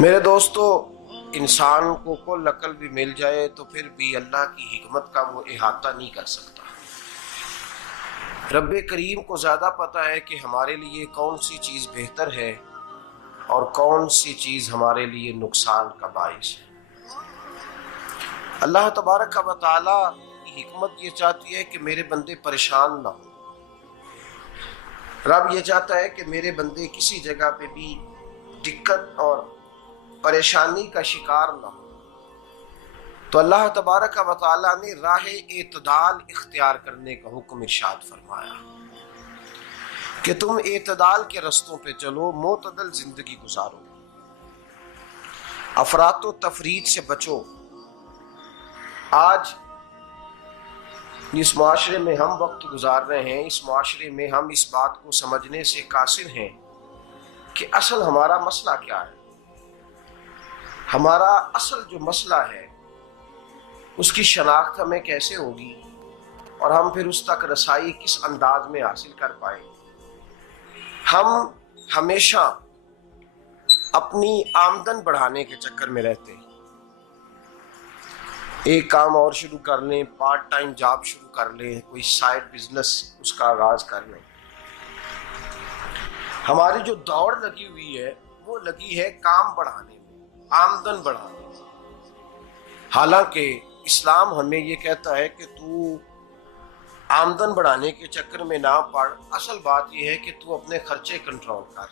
मेरे दोस्तों, इंसान को कुल अकल भी मिल जाए तो फिर भी अल्लाह की हिकमत का वो इहाता नहीं कर सकता। रब्बे करीम को ज़्यादा पता है कि हमारे लिए कौन सी चीज़ बेहतर है और कौन सी चीज़ हमारे लिए नुकसान का बाइस है। अल्लाह तबारक व तआला की हिकमत ये चाहती है कि मेरे बंदे परेशान ना हो। रब ये चाहता है कि मेरे बंदे किसी जगह पे भी दिक्कत और परेशानी का शिकार ना हो। तो अल्लाह तबारक व तआला ने राह एतदाल इख्तियार करने का हुक्म इरशाद फरमाया कि तुम एतदाल के रस्तों पे चलो, मोतदल जिंदगी गुजारो, अफरातो तफरीद से बचो। आज जिस माशरे में हम वक्त गुजार रहे हैं, इस माशरे में हम इस बात को समझने से कासिर हैं कि असल हमारा मसला क्या है। हमारा असल जो मसला है उसकी शनाख्त हमें कैसे होगी और हम फिर उस तक रसाई किस अंदाज में हासिल कर पाए। हम हमेशा अपनी आमदन बढ़ाने के चक्कर में रहते हैं। एक काम और शुरू कर लें, पार्ट टाइम जॉब शुरू कर लें, कोई साइड बिजनेस उसका आगाज कर लें। हमारी जो दौड़ लगी हुई है वो लगी है काम बढ़ाने में, आमदन बढ़ाने में। हालांकि इस्लाम हमें ये कहता है कि तू आमदन बढ़ाने के चक्कर में ना पड़। असल बात यह है कि तू अपने खर्चे कंट्रोल कर।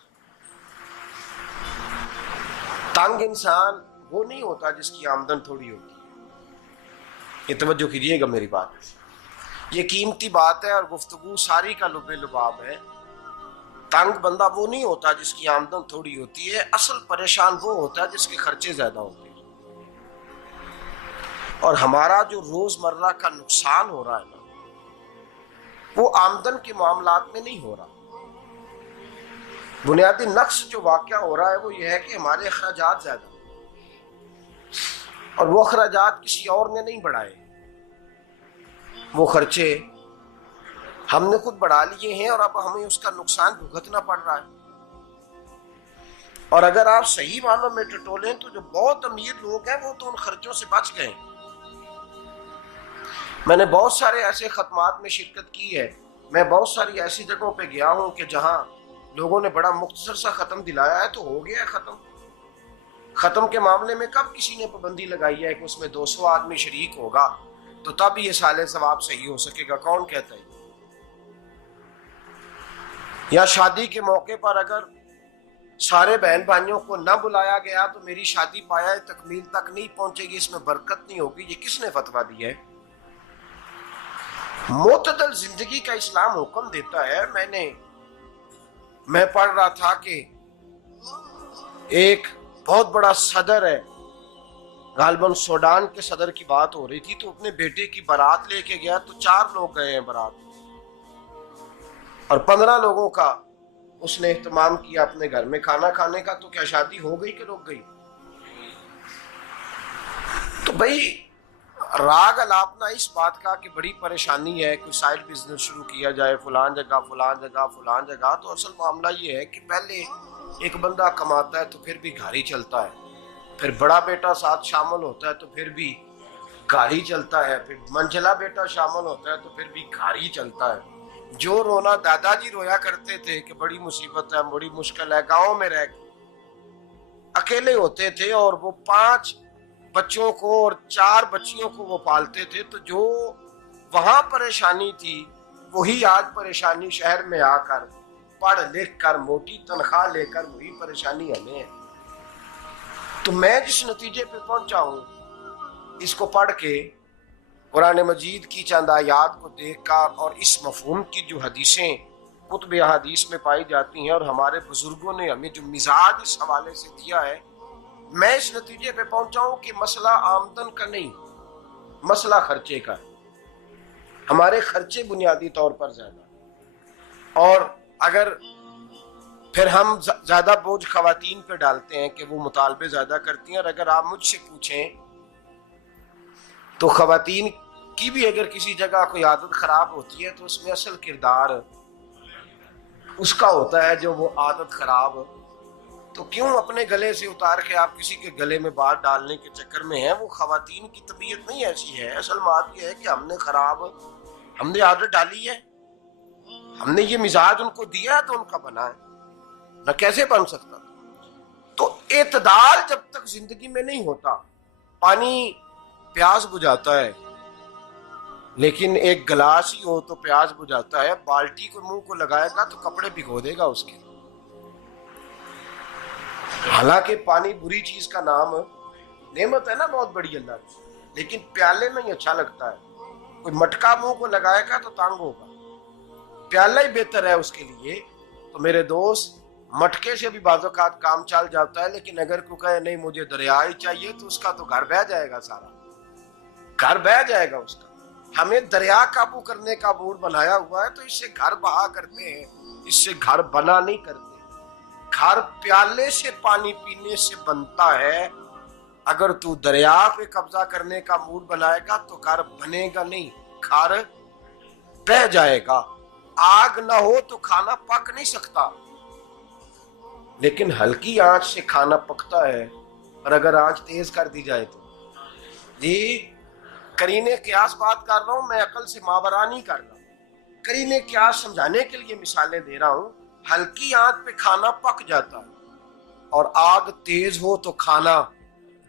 तंग इंसान वो नहीं होता जिसकी आमदन थोड़ी होती है। ये तवज्जो कीजिएगा मेरी बात, ये कीमती बात है और गुफ्तगू सारी का लुबे लुबाब है। तंग बंदा वो नहीं होता जिसकी आमदन थोड़ी होती है। असल परेशान वो होता है जिसके खर्चे ज्यादा होते हैं। और हमारा जो रोजमर्रा का नुकसान हो रहा है ना, वो आमदन के मामलात में नहीं हो रहा। बुनियादी नक्श जो वाक़या हो रहा है वो ये है कि हमारे अखराजात ज्यादा, और वो अखराजात किसी और ने नहीं बढ़ाए। वो खर्चे हमने खुद बढ़ा लिए हैं और अब हमें उसका नुकसान भुगतना पड़ रहा है। और अगर आप सही मानों में टटोलें तो जो बहुत अमीर लोग हैं वो तो उन खर्चों से बच गए। मैंने बहुत सारे ऐसे खत्मात में शिरकत की है। मैं बहुत सारी ऐसी जगहों पे गया हूं कि जहां लोगों ने बड़ा मुख्तसर सा खत्म दिलाया है तो हो गया है खत्म। खत्म के मामले में कब किसी ने पाबंदी लगाई है कि उसमें 200 आदमी शरीक होगा तो तब ये साले सवाब सही हो सकेगा? कौन कहता है? या शादी के मौके पर अगर सारे बहन भाइयों को न बुलाया गया तो मेरी शादी पाया तकमील तक नहीं पहुंचेगी, इसमें बरकत नहीं होगी। ये किसने फतवा दिया है? मोतदल जिंदगी का इस्लाम हुक्म देता है। मैं पढ़ रहा था कि एक बहुत बड़ा सदर है, गालबन सूडान के सदर की बात हो रही थी, तो अपने बेटे की बारात लेके गया तो 4 लोग गए हैं बारात, और 15 लोगों का उसने एहतमाम किया अपने घर में खाना खाने का। तो क्या शादी हो गई कि रुक गई? तो भाई राग अलापना इस बात का कि बड़ी परेशानी है, कोई साइड बिजनेस शुरू किया जाए फलान जगह फलान जगह फलान जगह। तो असल मामला ये है कि पहले एक बंदा कमाता है तो फिर भी घर ही चलता है, फिर बड़ा बेटा साथ शामिल होता है तो फिर भी घर ही चलता है, फिर मंझला बेटा शामिल होता है तो फिर भी घर ही चलता है। जो रोना दादाजी रोया करते थे कि बड़ी मुसीबत है, बड़ी मुश्किल है, गाँव में रह अकेले होते थे और वो 5 बच्चों को और 4 बच्चियों को वो पालते थे, तो जो वहां परेशानी थी वही आज परेशानी शहर में आकर पढ़ लिख कर मोटी तनख्वाह लेकर वही परेशानी हमें है। तो मैं जिस नतीजे पे पहुंचा हूं इसको पढ़ के, कुरान मजीद की चंद आयात को देखकर और इस मफहूम की जो हदीसें कुतुब हदीस में पाई जाती हैं और हमारे बुजुर्गों ने हमें जो मिजाज इस हवाले से दिया है, मैं इस नतीजे पे पहुंचा हूं कि मसला आमदन का नहीं, मसला खर्चे का है। हमारे खर्चे बुनियादी तौर पर ज्यादा, और अगर फिर हम ज्यादा बोझ खवातीन पे डालते हैं कि वो मुतालबे ज्यादा करती हैं। और अगर आप मुझसे पूछें तो खवातीन की भी अगर किसी जगह कोई आदत खराब होती है तो उसमें असल किरदार उसका होता है जो वो आदत खराब तो क्यों अपने गले से उतार के आप किसी के गले में बात डालने के चक्कर में है? वो खवातीन की तबीयत नहीं ऐसी है। असल बात यह है कि हमने आदत डाली है, हमने ये मिजाज उनको दिया है तो उनका बना है, न कैसे बन सकता। तो एतदाल जब तक जिंदगी में नहीं होता, पानी प्यास बुझाता है, लेकिन एक गिलास ही हो तो प्यास बुझाता है। बाल्टी को मुंह को लगाएगा तो कपड़े भिगो देगा उसके। हालांकि पानी बुरी चीज का नाम नेमत है ना, बहुत बड़ी अल्लाह की, लेकिन प्याले में ही अच्छा लगता है। कोई मटका मुंह को लगाएगा तो तंग होगा, प्याला ही बेहतर है उसके लिए। तो मेरे दोस्त, मटके से भी बाज़-औक़ात काम चल जाता है, लेकिन अगर कोई कहे नहीं मुझे दरिया ही चाहिए तो उसका तो घर बह जाएगा, सारा घर बह जाएगा उसका। हमें दरिया काबू करने का मूड बनाया हुआ है तो इससे घर बहा करते हैं, इससे घर बना नहीं करते। घर प्याले से पानी पीने से बनता है। अगर तू दरिया पे कब्जा करने का मूड बनाएगा तो घर बनेगा नहीं, घर बह जाएगा। आग ना हो तो खाना पक नहीं सकता, लेकिन हल्की आंच से खाना पकता है। और अगर आंच तेज कर दी जाए तो जी, करीने क्यास बात कर रहा हूं मैं, अकल से मावरा नहीं कर रहा। करीने क्यास समझाने के लिए मिसालें दे रहा हूं। हल्की आंच पे खाना पक जाता है और आग तेज हो तो खाना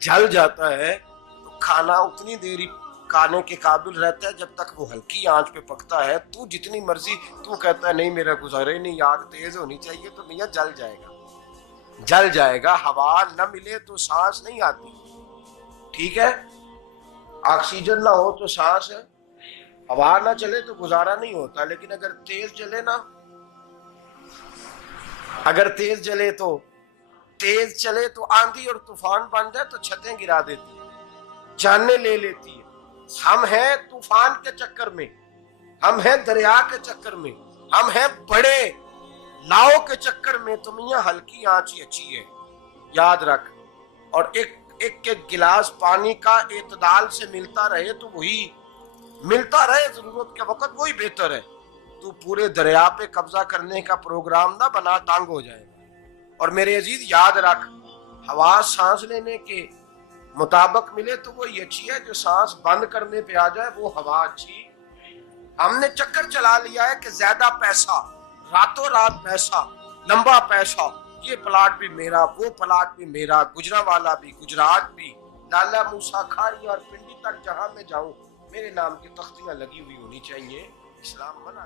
जल जाता है। तो खाना उतनी देर ही खाने के काबिल रहता है जब तक वो हल्की आंच पे पकता है। तू जितनी मर्जी तू कहता है नहीं मेरा गुजारे नहीं, आग तेज होनी चाहिए, तो मियां जल जाएगा, जल जाएगा। हवा न मिले तो सांस नहीं आती, ठीक है? ऑक्सीजन ना हो तो सांस है, हवा ना चले तो गुजारा नहीं होता। लेकिन अगर तेज जले ना, अगर तेज जले तो तेज चले तो आंधी और तूफान बन जाए तो छतें गिरा देती है, जाने ले लेती है। हम हैं तूफान के चक्कर में, हम हैं दरिया के चक्कर में, हम हैं बड़े नाव के चक्कर में। तो मियां हल्की आंच ही अच्छी है, याद रख। और एक गिलास पानी का एतदाल से मिलता रहे तो वही मिलता रहे, जरूरत के वक्त वही बेहतर है। तू पूरे दरिया पे कब्जा करने का प्रोग्राम ना बना, तंग हो जाएगा। और मेरे अजीज याद रख, हवा सांस लेने के मुताबिक मिले तो वो ये अच्छी है, जो सांस बंद करने पे आ जाए वो हवा अच्छी। हमने चक्कर चला लिया है कि ज्यादा पैसा, रातों रात पैसा, लंबा पैसा, ये प्लाट भी मेरा, वो प्लाट भी मेरा, गुजरांवाला भी, गुजरात भी, लाला मूसा खाड़ी और पिंडी तक जहां मैं जाऊं मेरे नाम की तख्तियां लगी हुई होनी चाहिए। इस्लाम मना